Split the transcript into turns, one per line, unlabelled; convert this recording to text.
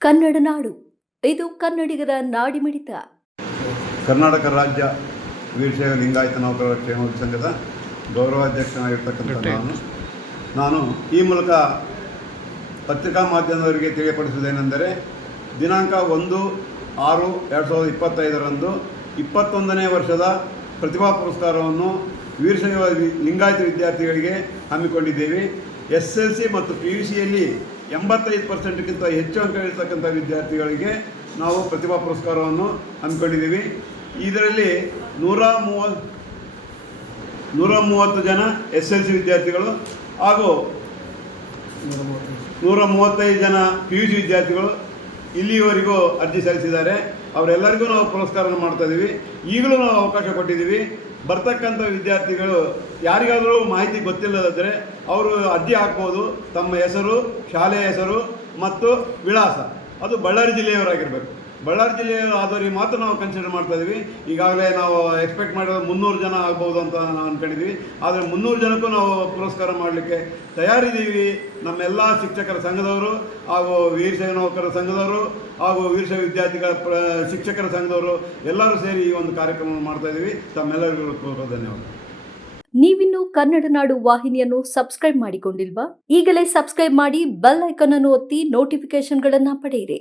ಕನ್ನಡ ನಾಡು. ಇದು ಕನ್ನಡಿಗರ ನಾಡಿಮಿಡಿತ.
ಕರ್ನಾಟಕ ರಾಜ್ಯ ವೀರಶೈವ ಲಿಂಗಾಯತ ನೌಕರರ ಕ್ಷೇಮ ಸಂಘದ ಗೌರವಾಧ್ಯಕ್ಷನಾಗಿರ್ತಕ್ಕಂಥ ನಾನು. ನಾನು ಈ ಮೂಲಕ ಪತ್ರಿಕಾ ಮಾಧ್ಯಮದವರಿಗೆ ತಿಳಿಯಪಡಿಸುವುದೇನೆಂದರೆ ದಿನಾಂಕ ಒಂದು ಆರು ಎರಡು ಸಾವಿರದ ಇಪ್ಪತ್ತೈದರಂದು ಇಪ್ಪತ್ತೊಂದನೇ ವರ್ಷದ ಪ್ರತಿಭಾ ಪುರಸ್ಕಾರವನ್ನು ವೀರಶೈವ ಲಿಂಗಾಯತ ವಿದ್ಯಾರ್ಥಿಗಳಿಗೆ ಹಮ್ಮಿಕೊಂಡಿದ್ದೇವೆ. ಎಸ್ ಎಲ್ ಸಿ ಮತ್ತು ಪಿ ಯು ಸಿಯಲ್ಲಿ ಎಂಬತ್ತೈದು ಪರ್ಸೆಂಟ್ಗಿಂತ ಹೆಚ್ಚು ಅಂಕ ಇರ್ತಕ್ಕಂಥ ವಿದ್ಯಾರ್ಥಿಗಳಿಗೆ ನಾವು ಪ್ರತಿಭಾ ಪುರಸ್ಕಾರವನ್ನು ಹಮ್ಮಿಕೊಂಡಿದ್ದೀವಿ. ಇದರಲ್ಲಿ ನೂರ ಮೂವತ್ತು ನೂರ ಮೂವತ್ತು ಜನ ಎಸ್ ಎಲ್ ಸಿ ವಿದ್ಯಾರ್ಥಿಗಳು ಹಾಗೂ ನೂರ ಮೂವತ್ತೈದು ಜನ ಪಿ ಯು ಸಿ ವಿದ್ಯಾರ್ಥಿಗಳು ಇಲ್ಲಿಯವರೆಗೂ ಅರ್ಜಿ ಸಲ್ಲಿಸಿದ್ದಾರೆ. ಅವರೆಲ್ಲರಿಗೂ ನಾವು ಪುರಸ್ಕಾರ ಮಾಡ್ತಾ ಇದ್ದೀವಿ ಈಗಲೂ ನಾವು ಅವಕಾಶ ಕೊಟ್ಟಿದ್ದೀವಿ ಬರ್ತಕ್ಕಂಥ ವಿದ್ಯಾರ್ಥಿಗಳು ಯಾರಿಗಾದರೂ ಮಾಹಿತಿ ಗೊತ್ತಿಲ್ಲದಿದ್ದರೆ ಅವರು ಅರ್ಜಿ ಹಾಕ್ಬೋದು. ತಮ್ಮ ಹೆಸರು, ಶಾಲೆಯ ಹೆಸರು ಮತ್ತು ವಿಳಾಸ. ಅದು ಬಳ್ಳಾರಿ ಜಿಲ್ಲೆಯವರಾಗಿರಬೇಕು. ಬಳ್ಳಾರಿ ಜಿಲ್ಲೆಯ ಆದವರಿಗೆ ಮಾತ್ರ ನಾವು ಕನ್ಸಿಡರ್ ಮಾಡ್ತಾ ಇದ್ದೀವಿ ಈಗಾಗಲೇ ನಾವು ಎಕ್ಸ್ಪೆಕ್ಟ್ ಮಾಡಿರೋದು ಮುನ್ನೂರು ಜನ ಆಗ್ಬೋದು ಅಂತ ನಾವು ಅಂದ್ಕೊಂಡಿದ್ವಿ ಆದರೆ ಮುನ್ನೂರು ಜನಕ್ಕೂ ನಾವು ಪುರಸ್ಕಾರ ಮಾಡಲಿಕ್ಕೆ ತಯಾರಿದ್ದೀವಿ. ನಮ್ಮೆಲ್ಲ ಶಿಕ್ಷಕರ ಸಂಘದವರು ಹಾಗೂ ವೀರಶೈವ ನೌಕರ ಸಂಘದವರು ಹಾಗೂ ವೀರಶೈವ ವಿದ್ಯಾರ್ಥಿಗಳ ಶಿಕ್ಷಕರ ಸಂಘದವರು ಎಲ್ಲರೂ ಸೇರಿ ಈ ಒಂದು ಕಾರ್ಯಕ್ರಮವನ್ನು ಮಾಡ್ತಾ ಇದ್ದೀವಿ ತಮ್ಮೆಲ್ಲರಿಗೂ ಧನ್ಯವಾದ.
ನೀವಿನ್ನು ಕನ್ನಡ ನಾಡು ವಾಹಿನಿಯನ್ನು ಸಬ್ಸ್ಕ್ರೈಬ್ ಮಾಡಿಕೊಂಡಿಲ್ವಾ? ಈಗಲೇ ಸಬ್ಸ್ಕ್ರೈಬ್ ಮಾಡಿ ಬೆಲ್ ಐಕಾನ್ ಅನ್ನು ಒತ್ತಿ ನೋಟಿಫಿಕೇಶನ್ಗಳನ್ನ ಪಡೆಯಿರಿ.